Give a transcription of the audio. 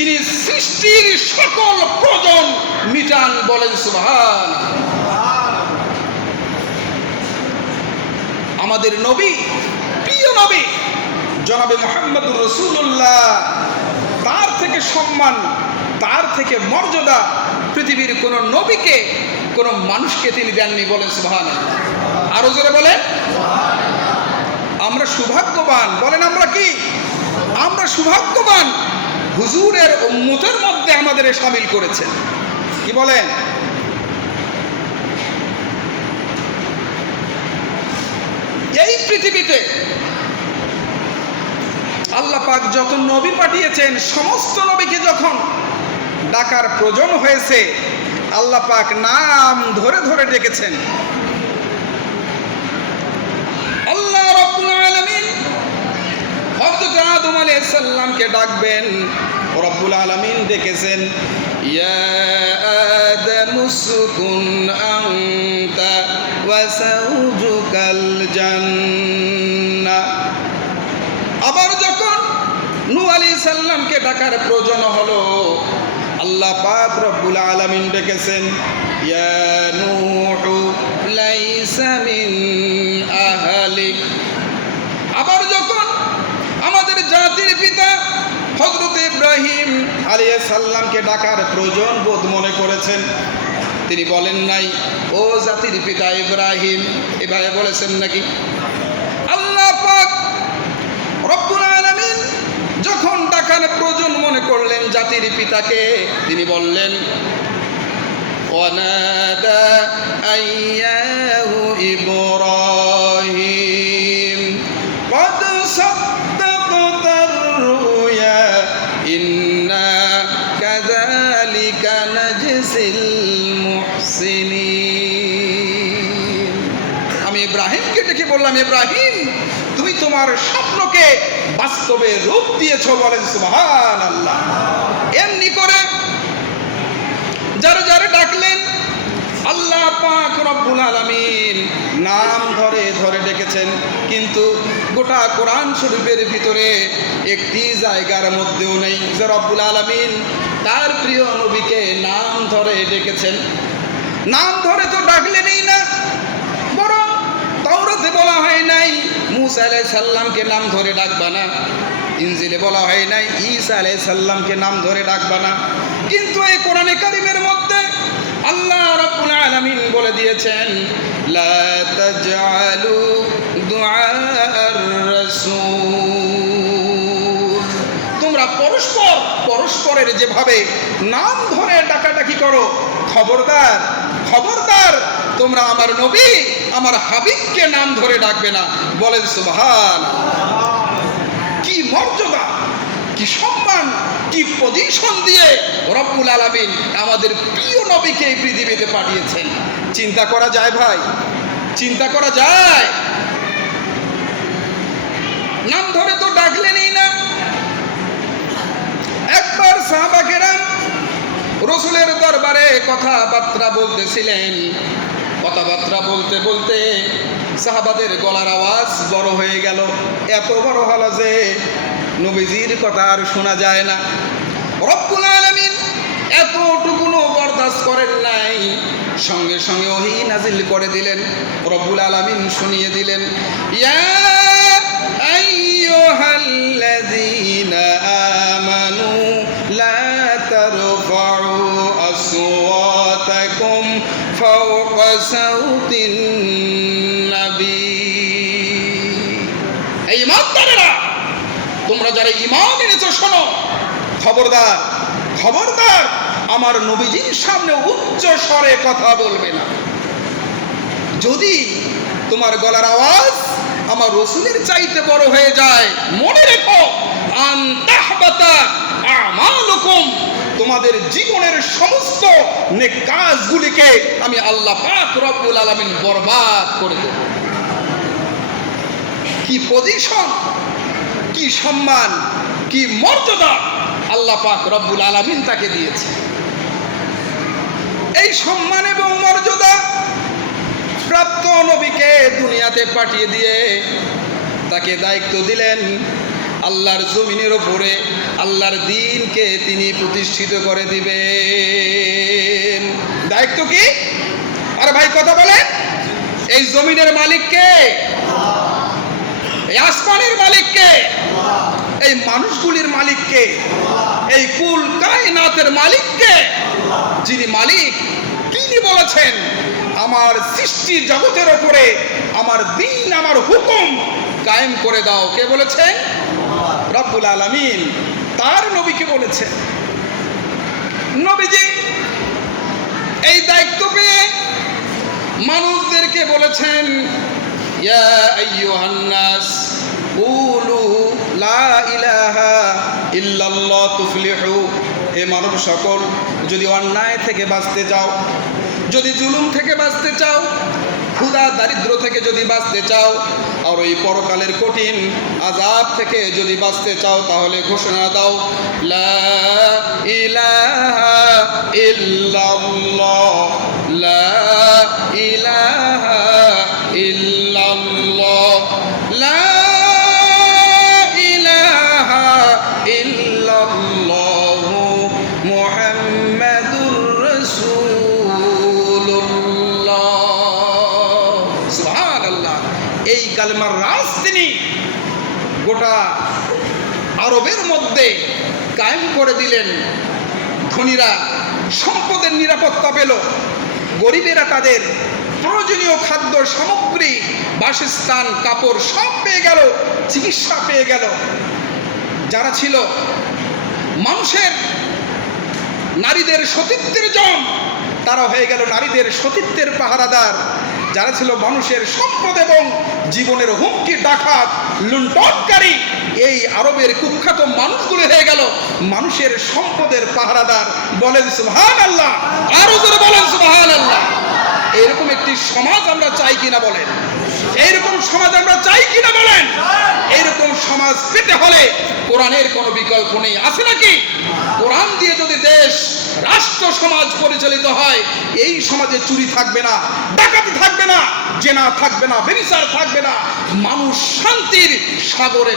যিনি সৃষ্টির সকল প্রয়োজন মিটান বলেন সুবহান। আমাদের নবী, প্রিয় নবী, জনাবে মোহাম্মদুর রসুল্লাহ তার থেকে সম্মান, তার থেকে মর্যাদা পৃথিবীর কোন নবীকে, কোন মানুষকে তিনি দেননি বলেন সুবহান। আরও জোরে বলেন। আমরা সৌভাগ্যবান। বলেন আমরা কি? আমরা সৌভাগ্যবান। হুজুরের উম্মতের মধ্যে আমাদের সামিল করেছেন। কি বলেন? এই পৃথিবীতে আল্লাহ পাক যত নবী পাঠিয়েছেন, সমস্ত নবীকে যখন ডাকার প্রয়োজন হয়েছে, আল্লাহ পাক নাম ধরে ধরে ডেকেছেন আল্লাহ রাব্বুল আলামিন হযরত সালামকে ডাকবেন। রব্বুল আলামিন জান্নাহ আবার যখন নু আলাইহিস সাল্লামকে ডাকার প্রয়োজন হলো, আল্লাহ পাক রব্বুল আলামিন ডেকেছেন, ইয়া নূহু লাইসা মিন আহলিক আবার যখন আমাদের জাতির পিতা হজরত ইব্রাহিম আলিয়া সাল্লামকে ডাকার প্রয়োজন বোধ মনে করেছেন। তিনি বলেন নাই, ও জাতির পিতা ইব্রাহিম। এভাবে বলেছেন নাকি? আল্লাহ পাক রব্বুল আলামিন যখন ডাকার প্রয়োজন মনে করলেন জাতির পিতাকে, তিনি বললেন অনাদা আইয়া সিনিন আমি ইব্রাহিমকে ডেকে বললাম, ইব্রাহিম, তুমি তোমার স্বপ্নকে বাস্তবে রূপ দিয়েছ বলেন সুবহান আল্লাহ এমনি করে যারা যারা ডাকলেন, আল্লাহ পাক রব্বুল আলামিন নাম ধরে ধরে ডেকেছেন। কিন্তু গোটা কোরআন শরীফের ভিতরে একটি জায়গার মধ্যেও নেই যে রব্বুল আলামিন তার প্রিয় নবীকে নাম ধরে ডেকেছেন। নাম ধরে তো ডাকলেনই না। বরং তাওরাতে বলা হয় নাই, মুসা আলাইহিস সাল্লামকে নাম ধরে ডাকবা না। ইনজিলে বলা হয় নাই, ঈসা আলাইহিস সাল্লামকে নাম ধরে ডাকবা না। কিন্তু এই কোরআনে কারিমের মধ্যে আল্লাহ রাব্বুল আলামিন বলে দিয়েছেন, লা তাজআলু দুআআর রাসূল। তোমরা পরস্পর, পরস্পরের যেভাবে নাম ধরে ডাকাডাকি করো, খবরদার খবরদার, তোমরা আমার নবী, আমার হাবিবকে নাম ধরে ডাকবে না। বলেন সুবহান কি মর্যাদা, কি সম্মান, কি পজিশন দিয়ে রব্বুল আলামিন আমাদের প্রিয় নবীকে এই পৃথিবীতে পাঠিয়েছেন। চিন্তা করা যায় ভাই, চিন্তা করা যায়। নাম ধরে তো ডাকলেনই না একবার সাহাবাকেরা রসুলের দরবারে কথাবার্তা বলতেছিলেন। কথাবার্তা বলতে বলতে সাহাবাদের গলার আওয়াজ বড় হয়ে গেল। এত বড় হলো যে নবীজির কথা আর শোনা যায় না। রব্বুল আলামিন এতটুকুনো বরদাস্ত করেন নাই। সঙ্গে সঙ্গে ওহি নাজিল করে দিলেন। রব্বুল আলামিন শুনিয়ে দিলেন, ইয়া এই ইমানদারেরা, তোমরা যারা ইমান এনেছো, শোনো। খবরদার খবরদার, আমার নবীজির সামনে উচ্চ স্বরে কথা বলবে না। যদি তোমার গলার আওয়াজ আমার রসুলের চাইতে বড় হয়ে যায়, মনে রেখো তোমাদের জীবনের সমস্ত কাজগুলিকে আমি আল্লাহ পাক রব্বুল আলামিন বরবাদ করে দেব। কি পজিশন কি সম্মান? কি মর্যাদা? আল্লাহ পাক রব্বুল আলামিন তাকে দিয়েছে। এই সম্মান এবং মর্যাদা প্রাপ্ত নবীকে দুনিয়াতে পাঠিয়ে দিয়ে তাকে দায়িত্ব দিলেন আল্লাহর জমিনের ওপরে আল্লাহর দিনকে তিনি প্রতিষ্ঠিত করে দিবেন। দায়িত্ব কি? আর ভাই, কথা বলেন। এই জমিনের মালিককে এই আসমানের মালিককে, এই মানুষগুলির মালিককে, এই কুল কায়নাতের মালিককে যিনি মালিক, তিনি বলেছেন, আমার সৃষ্টি জগতের ওপরে আমার দিন, আমার হুকুম কায়েম করে দাও। কে বলেছেন? রব্বুল আলামিন। তার নবীকে বলেছেন। নবীজি, এই দায়িত্ব পেয়ে মানুষদেরকে বলেছেন ইয়া আইয়ুহান নাস কুলু লা ইলাহা ইল্লাল্লাহ তুফলিহু। হে মানব সকল, যদি অন্যায় থেকে বাঁচতে চাও, যদি জুলুম থেকে বাঁচতে চাও, ক্ষুধা দারিদ্র থেকে যদি বাঁচতে চাও, আর ওই পরকালের কঠিন আজাব থেকে যদি বাঁচতে চাও, তাহলে ঘোষণা দাও, লা ইলাহা ইল্লাল্লাহ, লা এই কালেমার রাজ তিনি গোটা আরবের মধ্যে কায়েম করে দিলেন। ধনীরা সম্পদের নিরাপত্তা পেল। গরিবেরা তাদের প্রয়োজনীয় খাদ্য, সামগ্রী, বাসস্থান, কাপড় সব পেয়ে গেল, চিকিৎসা পেয়ে গেল। যারা ছিল মানুষের নারীদের সতীত্বের জন। তারা হয়ে গেল নারীদের সতীত্বের পাহারাদার। যারা ছিল মানুষের সম্পদ এবং জীবনের হুমকি, ডাকাত, লুণ্ঠনকারী, এই আরবের কুখ্যাত মানুষগুলো হয়ে গেল মানুষের সম্পদের পাহারাদার। বলেন সুবহান আল্লাহ আরও বলেন সুবহান আল্লাহ এরকম একটি সমাজ আমরা চাই কিনা বলেন? এইরকম সমাজ আমরা চাই কিনা বলেন? এইরকম সমাজ পেতে হলে কোরআনের কোনো বিকল্প নেই। আছে নাকি? কোরআন দিয়ে যদি দেশ, রাষ্ট্র, সমাজ পরিচালিত হয়, এই সমাজে চুরি থাকবে না, ডাকাতি থাকবে না, জেনা থাকবে না বেবিচার থাকবে না, মানুষ শান্তির সাগরে